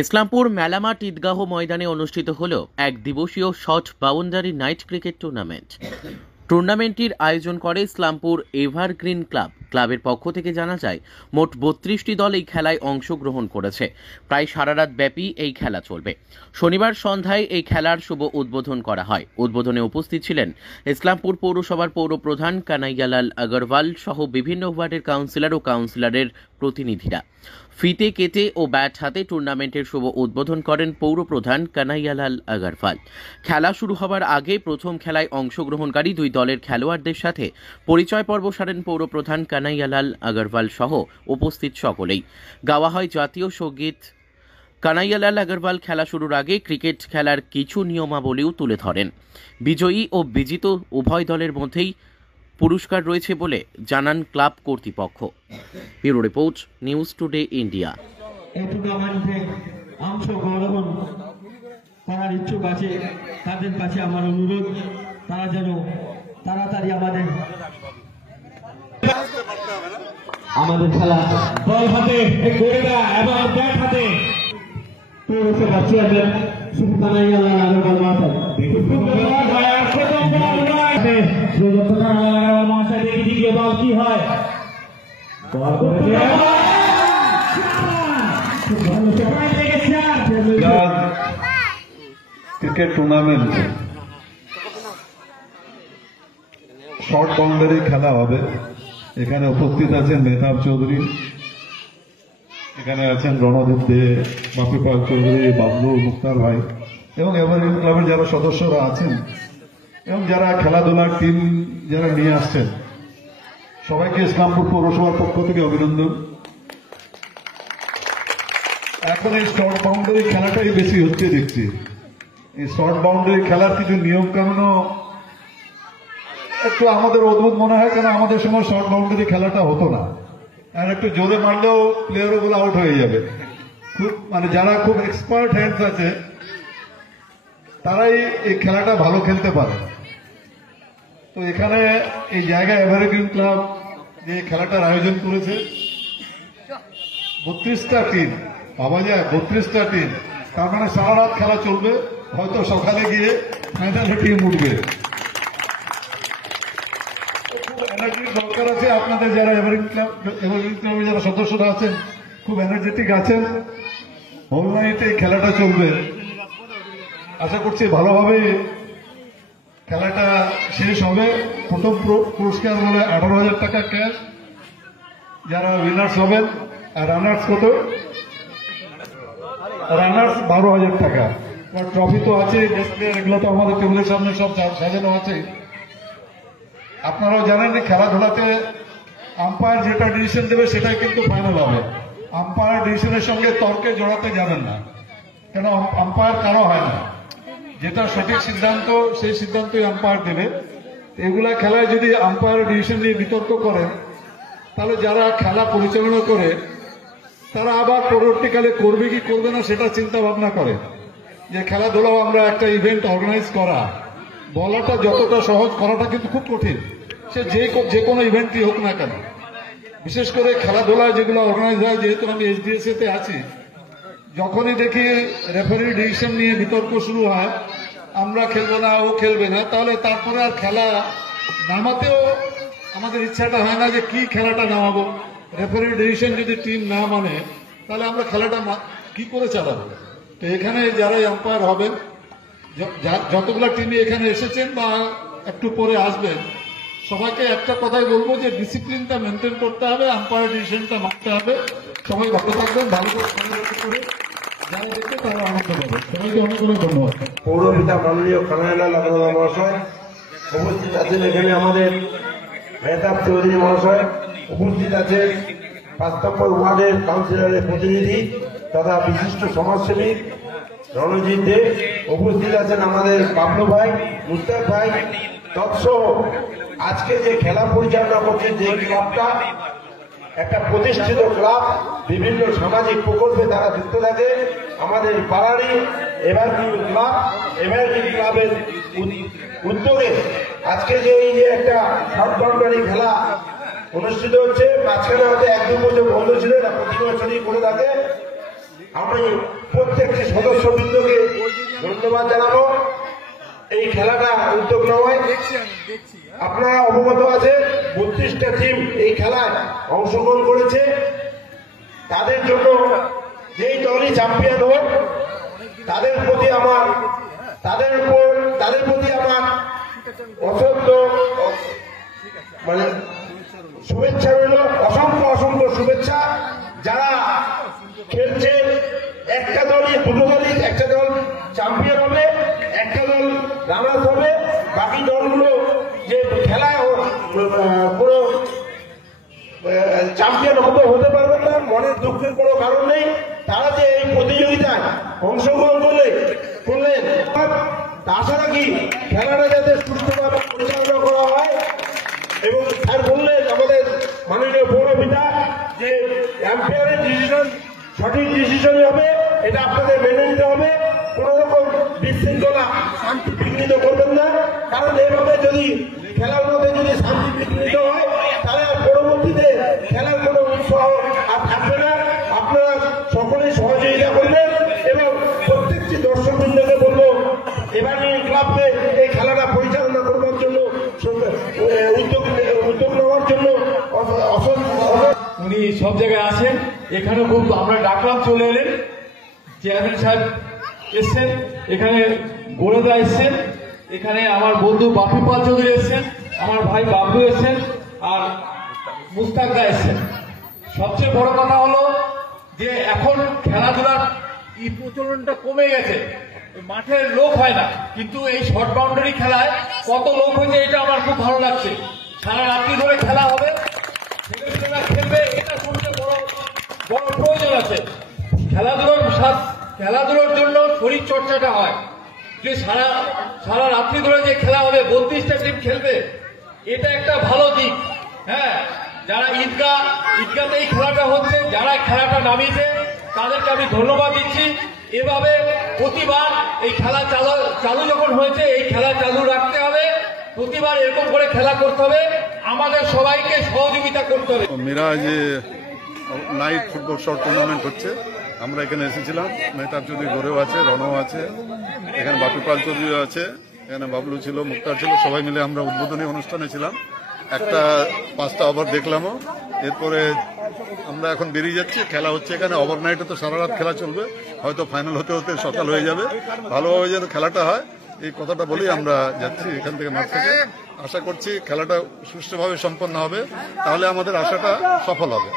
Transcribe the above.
ইসলামপুর মেলামাঠ ঈদগাহ ময়দানে অনুষ্ঠিত হল এক দিবসীয় short boundary night cricket tournament. টুর্নামেন্টটির আয়োজন করে ইসলামপুর এভারগ্রিন ক্লাবের পক্ষ থেকে জানা যায়, মোট 32টি দল এই খেলায় অংশগ্রহণ করেছে। প্রায় সারা রাত ব্যাপী এই খেলা চলবে। শনিবার সন্ধ্যায় এই খেলার শুভ উদ্বোধন করা হয়। উদ্বোধনে উপস্থিত ছিলেন ইসলামপুর পৌরসভার পৌরপ্রধান কানাইয়ালাল আগরওয়াল সহ বিভিন্ন ওয়ার্ডের কাউন্সিলর ও কাউন্সিলরের প্রতিনিধিরা। ফিতে কেটে ও ব্যাট হাতে টুর্নামেন্টের শুভ উদ্বোধন করেন পৌরপ্রধান কানাইয়ালাল আগরওয়াল। খেলা শুরু হবার আগে প্রথম খেলায় অংশগ্রহণকারী দুই দলের খেলোয়াড়দের সাথে পরিচয় পর্ব সারেন পৌরপ্রধান কানাইয়ালাল আগরওয়াল সহ উপস্থিত সকলেই। গাওয়া হয় জাতীয় সঙ্গীত। কানাইয়ালাল আগরওয়াল খেলা শুরুর আগে ক্রিকেট খেলার কিছু নিয়মাবলীও তুলে ধরেন। বিজয়ী ও বিজিত উভয় দলের মধ্যেই পুরস্কার রয়েছে বলে জানান ক্লাব কর্তৃপক্ষ। Bureau report, news today India. এই টুর্নামেন্টে অংশগ্রহণ করার ইচ্ছুক আছে তাদের কাছে আমার অনুরোধ, তারা যেন তাড়াতাড়ি আমাদের খেলা বল হাতে গড়িয়া এবং ব্যাট হাতে পৌরসভা চেয়ারম্যান শ্রী কানাইয়ালাল আগরওয়াল মহাশয় দেখি দ্বিতীয় দল কি হয়। ক্রিকেট টুর্নামেন্ট শর্ট বাউন্ডারি খেলা হবে। এখানে উপস্থিত আছেন মেহতাব চৌধুরী, এখানে আছেন রণদীপ দে, বাপি পাল চৌধুরী, বাবলু, মুক্তার ভাই এবং এভারগ্রিন ক্লাবের যারা সদস্যরা আছেন এবং যারা খেলাধুলার টিম যারা নিয়ে আসছেন, সবাইকে ইসলামপুর পৌরসভার পক্ষ থেকে অভিনন্দন। এখন এই শর্ট বাউন্ডারি খেলাটাই বেশি হচ্ছে দেখছি। এই শর্ট বাউন্ডারি খেলার কিছু নিয়ম কানুনও একটু আমাদের অদ্ভুত মনে হয়, কেন আমাদের সময় শর্ট বাউন্ডারি খেলাটা হতো না। আর একটু জোরে মারলেও প্লেয়ারও গুলো আউট হয়ে যাবে। খুব যারা খুব এক্সপার্ট হ্যান্ডস আছে তারাই এই খেলাটা ভালো খেলতে পারে। তো এখানে এই জায়গায় এভারগ্রিন ক্লাব যে খেলাটার আয়োজন করেছে, 32টা টিম, ভাবা যায় 32টা টিম, তার মানে সারা রাত খেলা চলবে। হয়তো সকালে গিয়ে ফাইনালে টিম উঠবে। খুব এনার্জির দরকার আছে আপনাদের, যারা এভারগ্রিন ক্লাবের যারা সদস্যরা আছেন খুব এনার্জেটিক আছেন। হোল নাইট এই খেলাটা চলবে। আশা করছি ভালোভাবে খেলাটা শেষ হবে। প্রথম পুরস্কার হবে 18,000 টাকা ক্যাশ, যারা উইনার্স হবেন। আর রানার্স কত? রানার্স 12,000 টাকা। ট্রফি তো আছে, ডিসপ্লে, এগুলো তো আমাদের টেবিলের সামনে সব সাজানো আছে। আপনারাও জানেন যে খেলাধুলাতে আম্পায়ার যেটা ডিসিশন দেবে সেটাই কিন্তু ফাইনাল হবে। আম্পায়ার ডিসিশনের সঙ্গে তর্কে জড়াতে যাবেন না, কেন আম্পায়ার কারো হয় না। যেটা সঠিক সিদ্ধান্ত সেই সিদ্ধান্তই আম্পায়ার দেবে। এগুলা খেলায় যদি আম্পায়ার ডিসিশন নিয়ে বিতর্ক করেন, তাহলে যারা খেলা পরিচালনা করে তারা আবার পরবর্তীকালে করবে কি করবে না সেটা চিন্তা ভাবনা করে। যে খেলাধুলাও আমরা একটা ইভেন্ট অর্গানাইজ করা, বলাটা যতটা সহজ, করাটা কিন্তু খুব কঠিন। সে যে কোনো ইভেন্টই হোক না কেন, বিশেষ করে খেলাধুলায় যেগুলো অর্গানাইজ হয়, যেহেতু আমি এসডিএসএ তে আছি, যখনই দেখি রেফারি ডিসিশন নিয়ে বিতর্ক শুরু হয়, আমরা খেলবো না, ও খেলবে না, তাহলে তারপরে আর খেলা নামাতেও আমাদের ইচ্ছাটা হয় না যে কি খেলাটা নামাবো। রেফারি ডিসিশন যদি টিম না মানে, তাহলে আমরা খেলাটা কি করে চালাবো। তো এখানে যারা আম্পায়ার হবেন, যতগুলো টিমে এখানে এসেছেন বা একটু পরে আসবেন, সবাইকে একটা কথাই বলবো যে ডিসিপ্লিনটা মেনটেন করতে হবে, আম্পায়ার ডিসিশনটা মানতে হবে। সবাই ভালো থাকবেন, ভালো করে যারা দেখবে তারা আনন্দ পাবে। সবাইকে অনেক অনেক ধন্যবাদ। পৌরপিতা মাননীয় কানাইয়ালাল আগরওয়াল মহাশয় উপস্থিত আছেন, এখানে আমাদের মেহতাব চৌধুরী মহাশয় উপস্থিত আছেন, 5 নম্বর ওয়ার্ডের কাউন্সিলরের প্রতিনিধি তথা বিশিষ্ট সমাজসেবী রণজিৎ দে উপস্থিত আছেন, আমাদের বাবলু ভাই, মুস্তাক ভাই তৎসহ আজকে যে খেলা পরিচালনা করছে যে ক্লাবটা একটা প্রতিষ্ঠিত ক্লাব, বিভিন্ন সামাজিক প্রকল্পে তারা যুক্ত থাকে। আমাদের পাড়ারই এভারগ্রিন ক্লাবের উদ্যোগে আজকে যে এই যে একটা শর্ট বাউন্ডারি খেলা অনুষ্ঠিত হচ্ছে, মাঝখানে হয়তো 1-2 বছর বন্ধ ছিল, এটা প্রতি বছরই করে থাকে। আমি প্রত্যেকটি সদস্যবৃন্দকে ধন্যবাদ জানাবো এই খেলাটা উদ্যোগ নেওয়ায়। আপনারা অবগত আছে 32টা টিম এই খেলায় অংশগ্রহণ করেছে। তাদের জন্য যেই দলই চ্যাম্পিয়ন হোক তাদের প্রতি আমার অসংখ্য মানে শুভেচ্ছা রইল, অসংখ্য শুভেচ্ছা। যারা খেলছে একটা দলই, দুটো দলই, একটা দল চ্যাম্পিয়ন হবে, একটা দল রানার্স হবে, বাকি দলগুলো যে খেলায় কোনো চ্যাম্পিয়ন হতে পারবেন না, মনের দুঃখের কোনো কারণ নেই। তারা যে এই প্রতিযোগিতায় অংশগ্রহণ করলেন, আশা রাখি খেলাটা যাতে সুষ্ঠুভাবে পরিচালনা করা হয়। এবং স্যার বললেন আমাদের মাননীয় পৌরপিতা যে এম্পায়ারের ডিসিশন সঠিক ডিসিশন হবে, এটা আপনাদের মেনে নিতে হবে। কোন রকম বিশৃঙ্খলা শান্তি বিঘ্নিত করবেন না, কারণ এইভাবে যদি খেলার মধ্যে যদি শান্তি বিঘ্নিত হয় তাহলে পরবর্তীতে খেলার কোনো উৎসাহ আর থাকবে না। আপনারা সকলেই সহযোগিতা করবেন এবং প্রত্যেকটি দর্শকবৃন্দকে বলবো এবারে ক্লাবকে এই খেলাটা পরিচালনা করবার জন্য উদ্যোগ নেওয়ার জন্য উনি সব জায়গায় আছেন। এখানে খুব আমরা ডাকলাম, চলে এলেন। চেয়ারম্যান সাহেব এসছেন, এখানে গোড়েদা এসছেন, এখানে আমার বন্ধু বাপি পাল চৌধুরী এসছেন, আমার ভাই বাবলু এসছেন, আর মুস্তাকদা এসছেন। সবচেয়ে বড় কথা হলো যে এখন খেলাধুলার প্রচলনটা কমে গেছে, মাঠের লোক হয় না, কিন্তু এই শর্ট বাউন্ডারি খেলায় কত লোক হয়েছে এটা আমার খুব ভালো লাগছে। সারা রাত্রি ধরে খেলা হবে, ছেলেমেয়েরা খেলবে, এটা সবচেয়ে বড় প্রয়োজন আছে। খেলাধুলার জন্য শরীর চর্চাটা হয়, যে সারা রাত্রি ধরে যে খেলা হবে, 32টা টিম খেলবে, এটা একটা ভালো দিক। হ্যাঁ, যারা ঈদগাতে এই খেলাটা হচ্ছে, যারা খেলাটা নামিয়েছে তাদেরকে আমি ধন্যবাদ দিচ্ছি। এভাবে প্রতিবার এই খেলা চালু যখন হয়েছে এই খেলা চালু রাখতে হবে, প্রতিবার এরকম করে খেলা করতে হবে, আমাদের সবাইকে সহযোগিতা করতে হবে। Miraj night football short tournament হচ্ছে, আমরা এখানে এসেছিলাম। মেহতাব চৌধুরী গড়েও আছে, রনও আছে, এখানে বাপি পাল চৌধুরী আছে, এখানে বাবলু ছিল, মুক্তার ছিল, সবাই মিলে আমরা উদ্বোধনী অনুষ্ঠানে ছিলাম। একটা 5টা ওভার দেখলামও। এরপরে আমরা এখন বেরিয়ে যাচ্ছি, খেলা হচ্ছে এখানে ওভারনাইটে, তো সারা রাত খেলা চলবে, হয়তো ফাইনাল হতে হতে সকাল হয়ে যাবে। ভালোভাবে যেন খেলাটা হয় এই কথাটা বলেই আমরা যাচ্ছি এখান থেকে, মাঠ থেকে। আশা করছি খেলাটা সুষ্ঠুভাবে সম্পন্ন হবে, তাহলে আমাদের আশাটা সফল হবে।